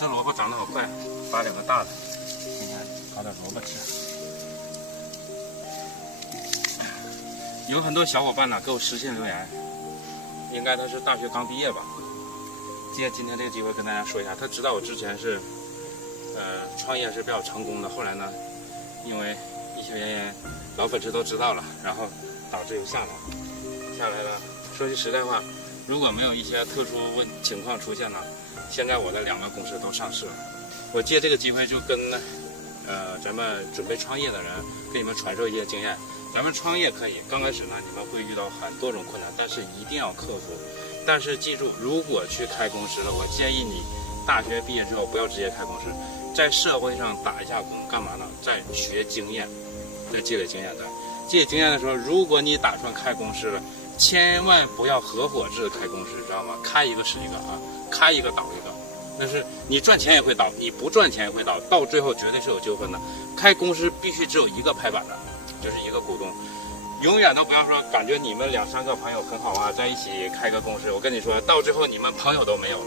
这萝卜长得好快，拔两个大的，今天搞点萝卜吃。有很多小伙伴呢给我私信留言，应该他是大学刚毕业吧。借今天这个机会跟大家说一下，他知道我之前是，创业是比较成功的，后来呢，因为一些原因，老粉丝都知道了，然后导致又下来了。说句实在话，如果没有一些特殊情况出现呢，现在我的2个公司都上市了。我借这个机会就跟咱们准备创业的人给你们传授一些经验。咱们创业可以，刚开始呢，你们会遇到很多种困难，但是一定要克服。但是记住，如果去开公司了，我建议你大学毕业之后不要直接开公司，在社会上打一下工，干嘛呢？在学经验，在积累经验的。积累经验的时候，如果你打算开公司了，千万不要合伙制开公司，知道吗？开一个是一个啊，开一个倒一个。但是你赚钱也会倒，你不赚钱也会倒，到最后绝对是有纠纷的。开公司必须只有一个拍板的，就是一个股东。永远都不要说感觉你们2、3个朋友很好啊，在一起开个公司。我跟你说，到最后你们朋友都没有了。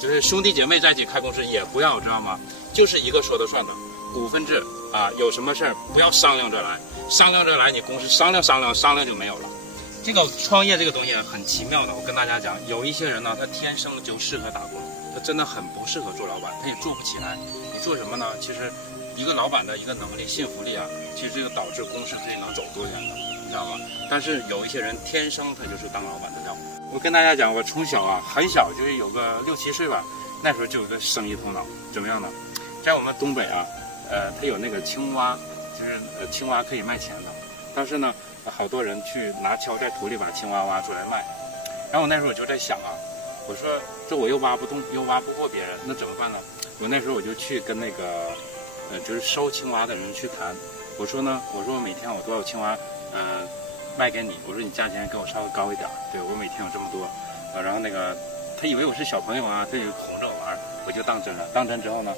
就是兄弟姐妹在一起开公司也不要，知道吗？就是一个说了算的，股份制啊，有什么事儿不要商量着来，商量着来你公司商量就没有了。这个创业这个东西很奇妙的，我跟大家讲，有一些人呢，他天生就适合打工，他真的很不适合做老板，他也做不起来。你做什么呢？其实一个老板的一个能力、信服力啊，其实这个导致公司自己能走多远的，你知道吗？但是有一些人天生他就是当老板的料。我跟大家讲，我从小啊很小，就是有个6、7岁吧，那时候就有个生意头脑。怎么样呢？在我们东北啊，它有那个青蛙，就是青蛙可以卖钱的。但是呢，好多人去拿锹在土里把青蛙挖出来卖。然后我那时候我就在想啊，我说这我又挖不动，又挖不过别人，那怎么办呢？我那时候我就去跟那个就是收青蛙的人去谈。我说我每天我多少青蛙卖给你，我说你价钱给我稍微高一点，对，我每天有这么多。然后那个他以为我是小朋友啊，他就哄着我玩，我就当真了。当真之后呢，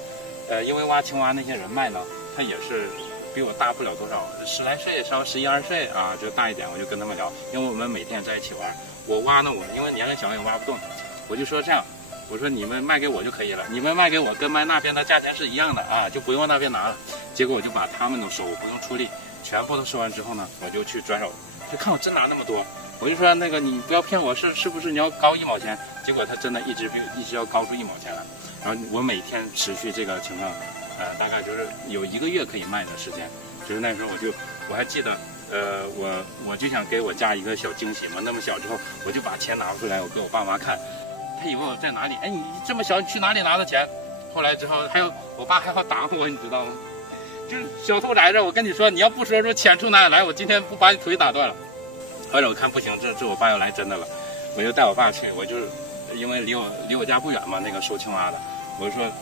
因为挖青蛙那些人脉呢，他也是比我大不了多少，10来岁，稍微11、12岁啊，就大一点，我就跟他们聊，因为我们每天在一起玩。我挖呢，我因为年龄小也挖不动，我就说这样，我说你们卖给我就可以了，你们卖给我跟卖那边的价钱是一样的啊，就不用往那边拿了。结果我就把他们都收，我不用出力，全部都收完之后呢，我就去转手，就看我真拿那么多，我就说那个你不要骗我，是不是你要高1毛钱？结果他真的一直要高出1毛钱来，然后我每天持续这个情况。大概就是有1个月可以卖的时间，就是那时候我还记得，我就想给我家一个小惊喜嘛。那么小之后，我就把钱拿出来，我给我爸妈看，他以为我在哪里？哎，你这么小，你去哪里拿的钱？后来之后，我爸还要打我，你知道吗？就是小兔崽子，我跟你说，你要不说钱从哪里来，我今天不把你腿打断了。后来我看不行，这我爸要来真的了，我就带我爸去，我就是因为离我家不远嘛，那个收青蛙的，我说。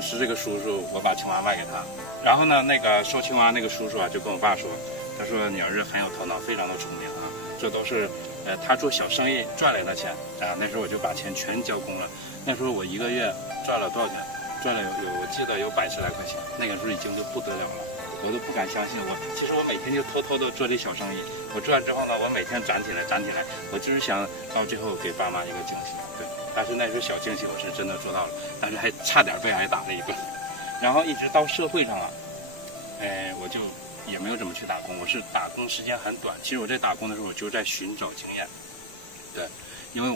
是这个叔叔，我把青蛙卖给他。然后呢，那个收青蛙那个叔叔啊，就跟我爸说，他说你儿子很有头脑，非常的聪明啊，这都是他做小生意赚来的钱啊。那时候我就把钱全交公了。那时候我1个月赚了多少钱？赚了我记得有100来块钱。那个时候已经就不得了了，我都不敢相信。其实我每天就偷偷的做这小生意。我做完之后呢，我每天攒起来，我就是想到最后给爸妈一个惊喜。对。但是那时候小惊喜我是真的做到了，但是还差点被挨打了一顿。然后一直到社会上了，我就也没有怎么去打工，我是打工时间很短。其实我在打工的时候，我就在寻找经验。对，因为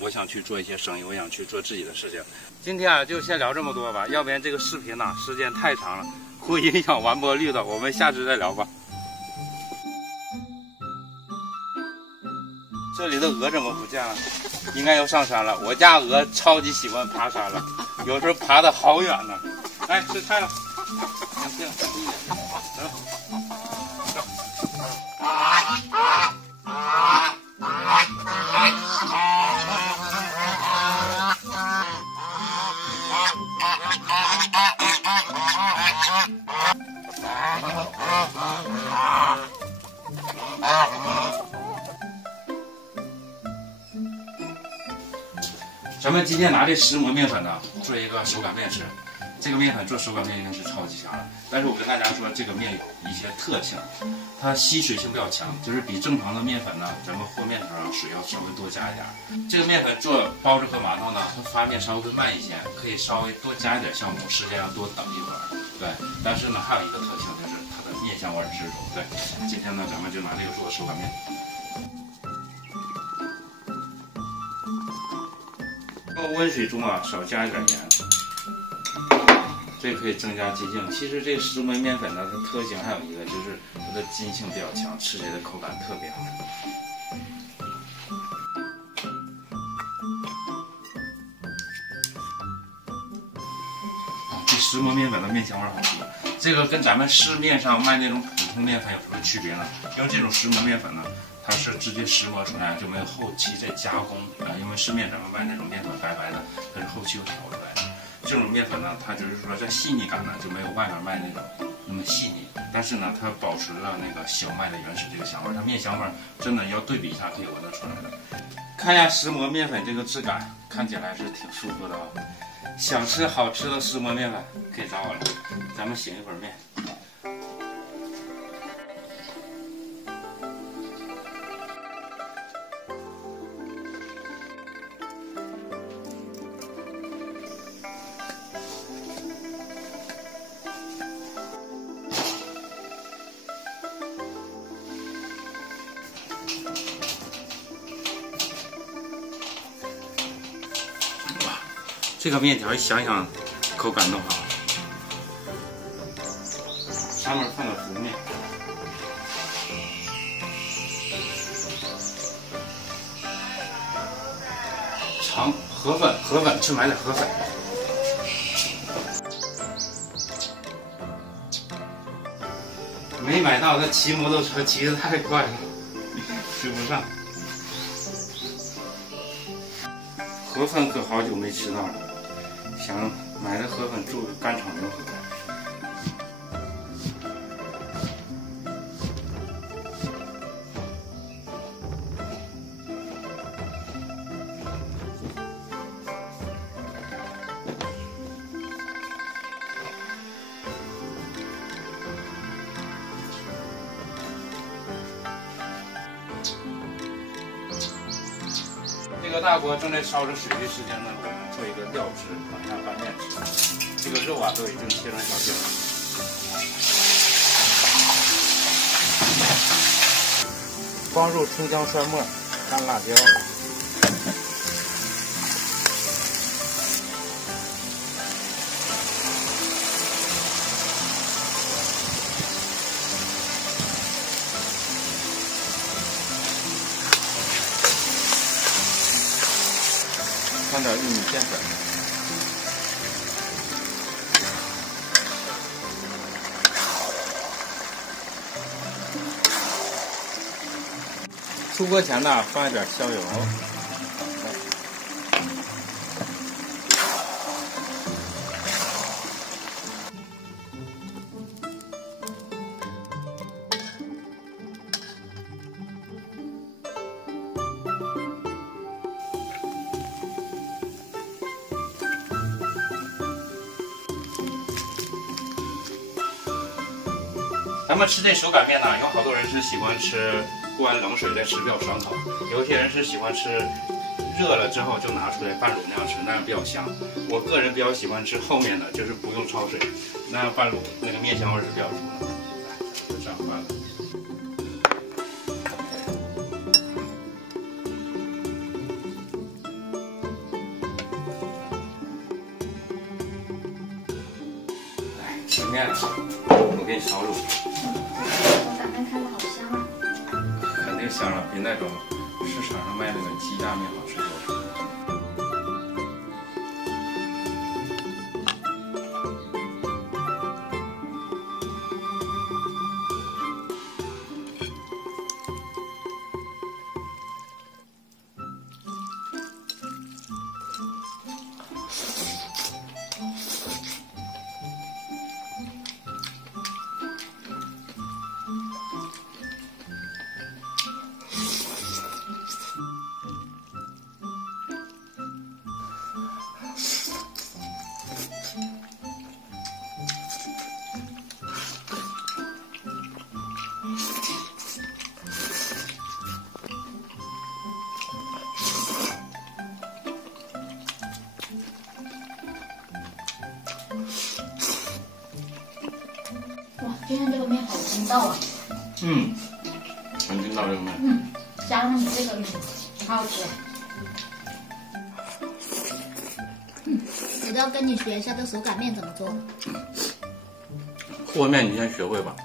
我想去做一些生意，我想去做自己的事情。今天啊，就先聊这么多吧，要不然这个视频呢时间太长了，会影响完播率的。我们下次再聊吧。这里的鹅怎么不见了？应该要上山了。我家鹅超级喜欢爬山了，有时候爬得好远呢。哎，吃菜了，这样，走。咱们今天拿这石磨面粉呢，做一个手擀面吃。这个面粉做手擀面应该是超级香了。但是我跟大家说，这个面有一些特性，它吸水性比较强，就是比正常的面粉呢，咱们和面条上水要稍微多加一点。这个面粉做包子和馒头呢，它发面稍微会慢一些，可以稍微多加一点酵母，时间要多等一会儿。对，但是呢，还有一个特性就是它的面香味十足。对，今天呢，咱们就拿这个做手擀面。温水中啊，少加一点盐。这可以增加筋性。其实这石磨面粉呢，它特性还有一个就是它的筋性比较强，吃起来的口感特别好。这石磨面粉的面香味好足。这个跟咱们市面上卖那种普通面粉有什么区别呢？因为这种石磨面粉呢，它是直接石磨出来，就没有后期再加工啊。因为市面咱们卖那种面粉白白的，它是后期又调出来的。这种面粉呢，它就是说这细腻感呢就没有外面卖那种那么细腻，但是呢，它保持了那个小麦的原始这个香味，它面香味真的要对比一下可以闻得出来的。看一下石磨面粉这个质感，看起来是挺舒服的啊。想吃好吃的石磨面粉，可以找我来，咱们醒一会儿面。这个面条想想口感都好，上面放点浮面，河粉去买点河粉。没买到，他骑摩托车骑得太快了，吃不上。河粉可好久没吃到了。想买的河粉做个干炒牛河。这个大锅正在烧着水的时间呢，我们做一个料汁，往下拌面吃。这个肉啊都已经切成小丁了，放入葱姜蒜末、干辣椒。放点玉米淀粉，出锅前呢放一点香油，咱们吃这手擀面呢，有好多人是喜欢吃过完冷水再吃比较爽口，有些人是喜欢吃热了之后就拿出来拌卤那样吃，那样比较香。我个人比较喜欢吃后面的，就是不用焯水，那样拌卤那个面香味是比较足的。来，就这样拌了。来，吃面了，我给你烧肉。手擀面看着好香啊！肯定香了，比那种市场上卖那个鸡架面好吃多了。今天这个面好筋道啊。嗯，很筋道这个面。加上你这个好好吃。我都要跟你学一下这手擀面怎么做的。和面你先学会吧。